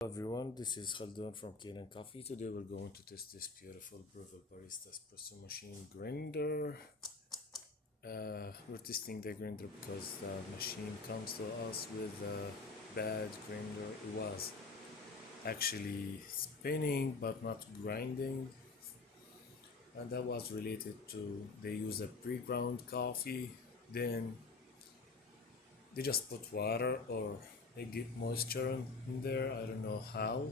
Hello everyone, this is Khaldun from Kanen Coffee. Today we're going to test this beautiful Breville Barista Espresso machine grinder. We're testing the grinder because the machine comes to us with a bad grinder. It was actually spinning but not grinding, and that was related to they use a pre-ground coffee, then they just put water or they get moisture in there. I don't know how.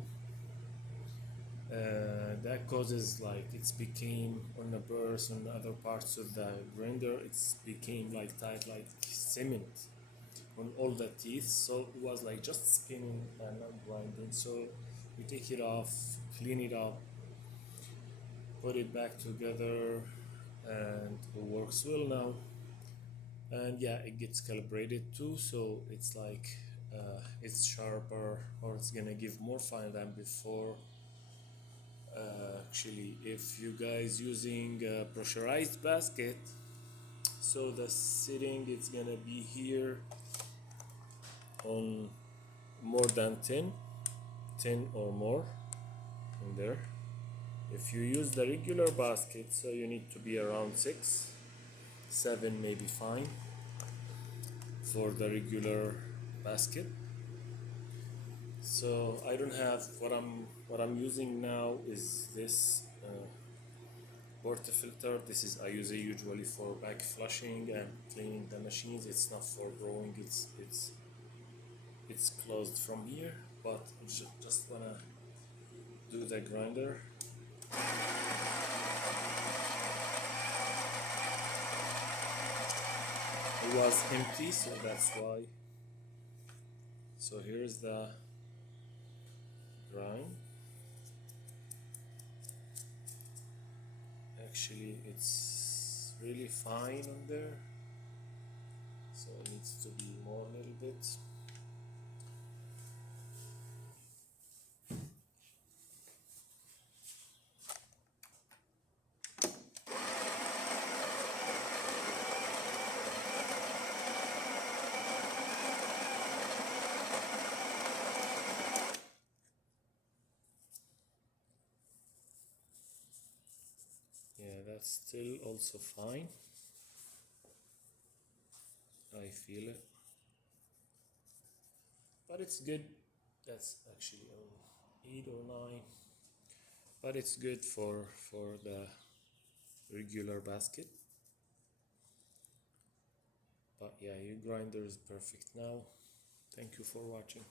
That causes like it's became on the burrs on other parts of the grinder. It's became like tight like cement on all the teeth. So it was like just spinning and not grinding. So we take it off, clean it up, put it back together, and it works well now. And yeah, it gets calibrated too, so it's like it's sharper or it's gonna give more fine than before. Actually, if you guys using a pressurized basket, so the setting is gonna be here on more than 10 or more in there. If you use the regular basket, so you need to be around 6 7 maybe fine for the regular basket. So I don't have what I'm using now is this water filter. This is I use it usually for back flushing and cleaning the machines. It's not for brewing. It's closed from here, but just wanna do the grinder. It was empty, so that's why. So here's the grind. Actually, it's really fine on there, so it needs to be more a little bit. Yeah, that's still also fine. I feel it, but it's good. That's actually on 8 or 9, but it's good for the regular basket. But yeah, your grinder is perfect now. Thank you for watching.